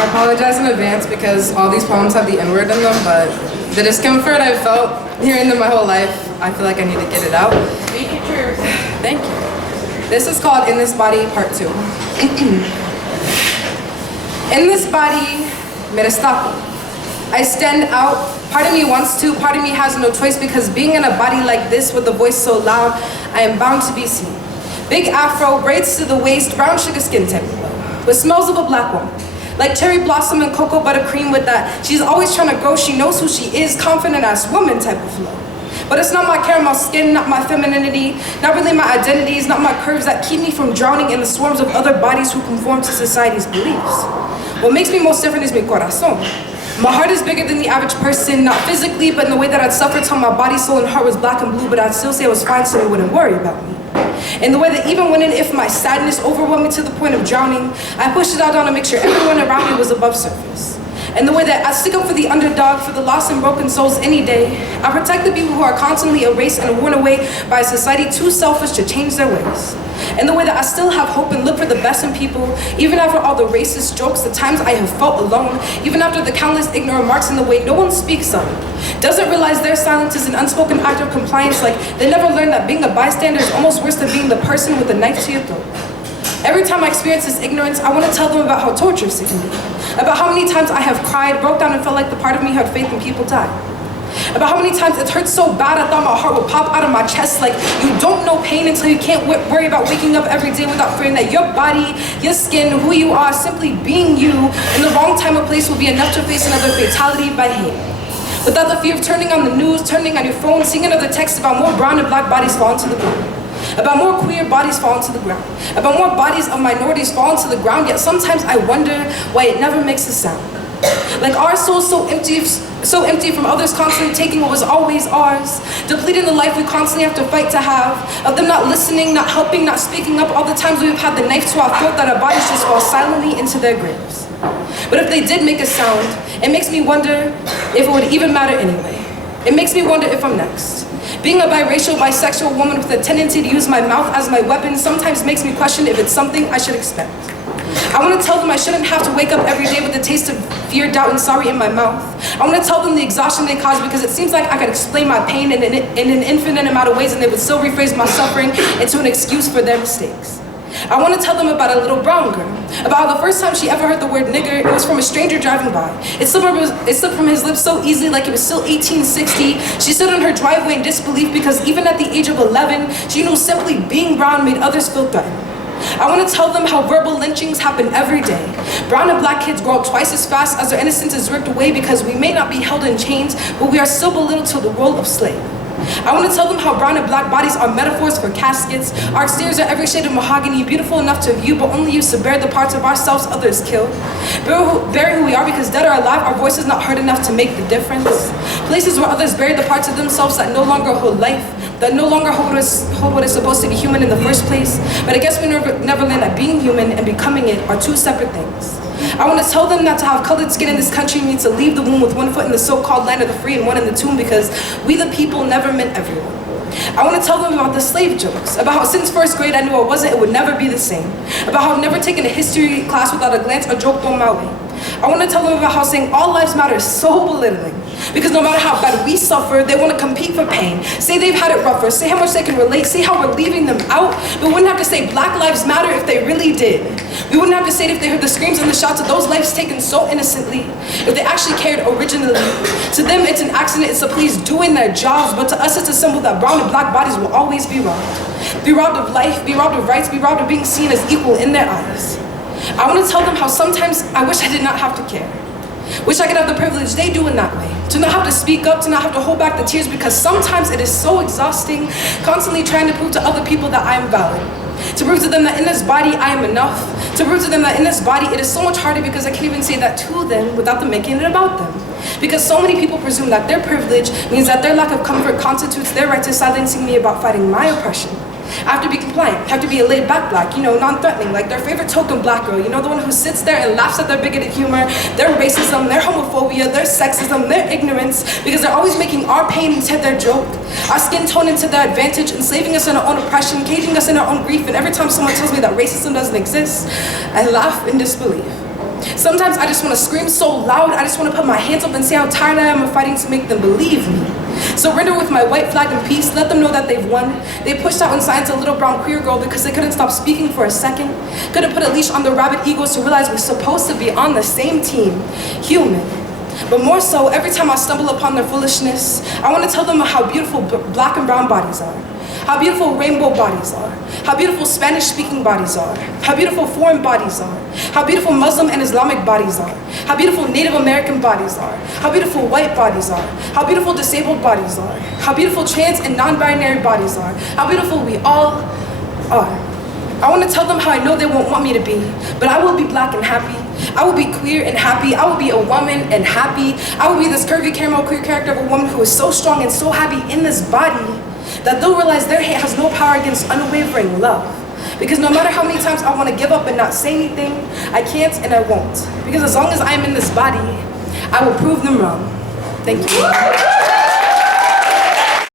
I apologize in advance because all these poems have the N-word in them, but the discomfort I've felt hearing them my whole life, I feel like I need to get it out. Make it yours. Thank you. This is called In This Body, Part 2. In this body, me stop. I stand out. Part of me wants to, part of me has no choice because being in a body like this with a voice so loud, I am bound to be seen. Big afro, braids to the waist, brown sugar skin type of glow, with smells of a black woman. Like cherry blossom and cocoa buttercream with that she's always trying to grow, she knows who she is, confident ass woman type of flow. But it's not my caramel skin, not my femininity, not really my identities, not my curves that keep me from drowning in the swarms of other bodies who conform to society's beliefs. What makes me most different is mi corazón. My heart is bigger than the average person, not physically, but in the way that I'd suffer till my body, soul, and heart was black and blue, but I'd still say I was fine so they wouldn't worry about me. In the way that even when and if my sadness overwhelmed me to the point of drowning, I pushed it out down to make sure everyone around me was above surface. And the way that I stick up for the underdog, for the lost and broken souls any day, I protect the people who are constantly erased and worn away by a society too selfish to change their ways. And the way that I still have hope and look for the best in people, even after all the racist jokes, the times I have felt alone, even after the countless ignorant remarks in the way no one speaks of, doesn't realize their silence is an unspoken act of compliance, like they never learned that being a bystander is almost worse than being the person with a knife to your throat. Every time I experience this ignorance, I want to tell them about how torturous it can be, about how many times I have cried, broke down, and felt like the part of me who had faith in people died. About how many times it hurt so bad I thought my heart would pop out of my chest, like you don't know pain until you can't worry about waking up every day without fearing that your body, your skin, who you are, simply being you in the wrong time or place will be enough to face another fatality by hate. Without the fear of turning on the news, turning on your phone, seeing another text about more brown and black bodies falling to the ground. About more queer bodies falling to the ground. About more bodies of minorities falling to the ground, yet sometimes I wonder why it never makes a sound. Like our souls so empty from others constantly taking what was always ours, depleting the life we constantly have to fight to have, of them not listening, not helping, not speaking up, all the times we've had the knife to our throat that our bodies just fall silently into their graves. But if they did make a sound, it makes me wonder if it would even matter anyway. It makes me wonder if I'm next. Being a biracial, bisexual woman with a tendency to use my mouth as my weapon sometimes makes me question if it's something I should expect. I want to tell them I shouldn't have to wake up every day with the taste of fear, doubt, and sorry in my mouth. I want to tell them the exhaustion they cause because it seems like I could explain my pain in an infinite amount of ways and they would still rephrase my suffering into an excuse for their mistakes. I want to tell them about a little brown girl, about how the first time she ever heard the word nigger, it was from a stranger driving by. It slipped from his lips so easily like it was still 1860. She stood on her driveway in disbelief because even at the age of 11, she knew simply being brown made others feel threatened. I want to tell them how verbal lynchings happen every day. Brown and black kids grow up twice as fast as their innocence is ripped away because we may not be held in chains, but we are still belittled to the role of slave. I want to tell them how brown and black bodies are metaphors for caskets. Our exteriors are every shade of mahogany, beautiful enough to view, but only used to bear the parts of ourselves others kill. Bury who we are because dead or alive, our voices not heard enough to make the difference. Places where others bury the parts of themselves that no longer hold life, that no longer hold what is supposed to be human in the first place. But I guess we never learned that being human and becoming it are two separate things. I want to tell them that to have colored skin in this country means to leave the womb with one foot in the so-called land of the free and one in the tomb because we the people never meant everyone. I want to tell them about the slave jokes, about how since first grade I knew I wasn't, it would never be the same, about how I've never taken a history class without a glance or joke thrown my way. I want to tell them about how saying all lives matter is so belittling, because no matter how bad we suffer, they want to compete for pain, say they've had it rougher, say how much they can relate, say how we're leaving them out, but we wouldn't have to say Black lives matter if they really did. We wouldn't have to say it if they heard the screams and the shots of those lives taken so innocently, if they actually cared originally. To them it's an accident, it's the police doing their jobs, but to us it's a symbol that brown and black bodies will always be robbed. Be robbed of life, be robbed of rights, be robbed of being seen as equal in their eyes. I want to tell them how sometimes I wish I did not have to care. Wish I could have the privilege they do in that way. To not have to speak up, to not have to hold back the tears because sometimes it is so exhausting constantly trying to prove to other people that I am valid. To prove to them that in this body I am enough. To prove to them that in this body it is so much harder because I can't even say that to them without them making it about them. Because so many people presume that their privilege means that their lack of comfort constitutes their right to silencing me about fighting my oppression. I have to be compliant, I have to be a laid-back black, non-threatening, like their favorite token black girl, the one who sits there and laughs at their bigoted humor, their racism, their homophobia, their sexism, their ignorance, because they're always making our pain into their joke, our skin tone into their advantage, enslaving us in our own oppression, caging us in our own grief, and every time someone tells me that racism doesn't exist, I laugh in disbelief. Sometimes I just want to scream so loud, I just want to put my hands up and say how tired I am of fighting to make them believe me. Surrender with my white flag and peace, let them know that they've won. They pushed out in science a little brown queer girl because they couldn't stop speaking for a second. Couldn't put a leash on their rabid egos to realize we're supposed to be on the same team, human. But more so, every time I stumble upon their foolishness, I want to tell them how beautiful black and brown bodies are. How beautiful rainbow bodies are. How beautiful Spanish-speaking bodies are. How beautiful foreign bodies are. How beautiful Muslim and Islamic bodies are. How beautiful Native American bodies are. How beautiful white bodies are. How beautiful disabled bodies are. How beautiful trans and non-binary bodies are. How beautiful we all are. I want to tell them how I know they won't want me to be, but I will be black and happy. I will be queer and happy. I will be a woman and happy. I will be this curvy caramel queer character of a woman who is so strong and so happy in this body that they'll realize their hate has no power against unwavering love. Because no matter how many times I want to give up and not say anything, I can't and I won't. Because as long as I am in this body, I will prove them wrong. Thank you.